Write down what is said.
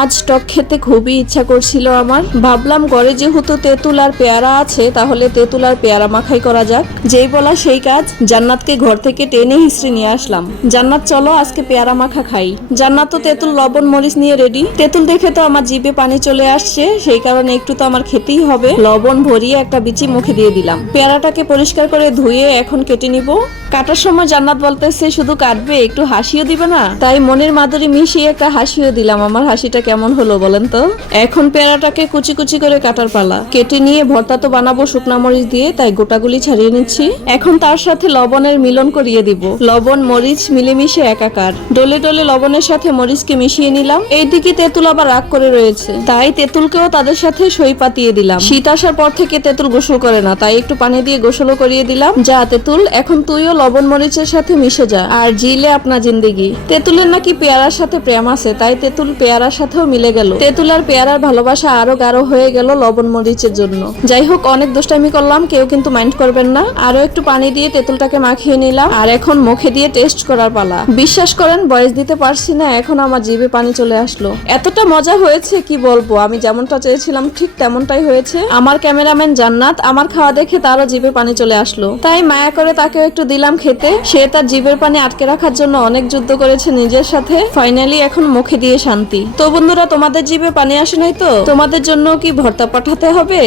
আজ টক খেতে খুবই ইচ্ছা করছিল আমার। ভাবলাম ঘরে যেহেতু তেঁতুল আর পেয়ারা আছে, তাহলে তেঁতুল আর পেয়ারা মাখাই করা যাক। যেই বলা সেই কাজ, জান্নাতকে ঘর থেকে টেনে হিসড়ে নিয়ে আসলাম। জান্নাত, চলো আজকে পেয়ারা মাখা খাই। জান্নাত তো তেঁতুল, লবণ, মরিচ নিয়ে রেডি তেঁতুল দেখে তো আমার জিভে পানি চলে আসছে, সেই কারণে একটু তো আমার খেতেই হবে। লবণ ভরিয়ে একটা বিচি মুখে দিয়ে দিলাম। পেয়ারাটাকে পরিষ্কার করে ধুয়ে এখন কেটে নিব। কাটার সময় জান্নাত বলতেছে, শুধু কাটবে, একটু হাসিও দিবে না? তাই মনের মাধুরী মিশিয়ে একটা হাসিও দিলাম। আমার হাসিটা কেমন হলো বলেন তো? এখন পেয়ারাটাকে কুচি কুচি করে কাটার পালা। কেটে নিয়ে ভর্তা তো বানাবো শুকনা মরিচ দিয়ে, তাই গোটাগুলি ছাড়িয়ে নিচ্ছি। এখন তার সাথে লবণের মিলন করিয়ে দিব। লবণ, মরিচ মিলেমিশে একাকার। ডলে ডলে লবণের সাথে মরিচকে মিশিয়ে নিলাম। এইদিকে তেঁতুল আবার রাগ করে রয়েছে। তাই তেঁতুলকেও তাদের সাথে সই পাতিয়ে দিলাম। শীত আসার পর থেকে তেঁতুল গোসল করে না, তাই একটু পানি দিয়ে গোসলও করিয়ে দিলাম। যা তেঁতুল, এখন তুইও লবণ, মরিচের সাথে মিশে যা। আর জিলে আপনার জিন্দেগি। তেঁতুলের নাকি পেয়ারার সাথে প্রেম আছে, তাই তেঁতুল পেয়ারার সাথেও মিলে গেল। তেঁতুল আর পেয়ারার ভালোবাসা আরও গাঢ় হয়ে গেল লবণ মরিচের জন্য। যাই হোক, অনেক দুষ্টামি করলাম, কেউ কিন্তু মাইন্ড করবেন না। আরও একটু পানি দিয়ে তেঁতুলটাকে মাখিয়ে নিলাম, আর এখন মুখে দিয়ে টেস্ট করার পালা। বিশ্বাস করেন, বয়স দিতে পারছি না, এখন আমার জিভে পানি চলে আসলো। এতটা মজা হয়েছে, কি বলব? আমি যেমনটা চেয়েছিলাম, ঠিক তেমনটাই হয়েছে। আমার ক্যামেরাম্যান জান্নাত, আমার খাওয়া দেখে তারও জিভে পানি চলে আসলো। তাই মায়া করে তাকেও একটু দিলাম খেতে। সে তার জিভের পানি আটকে রাখার জন্য অনেক যুদ্ধ করেছে নিজের সাথে। ফাইনালি এখন মুখে দিয়ে শান্তি। তো বন্ধুরা তোমাদের জিভে পানি আসে নাই তো? তোমাদের জন্য কি ভর্তা পাঠাতে হবে?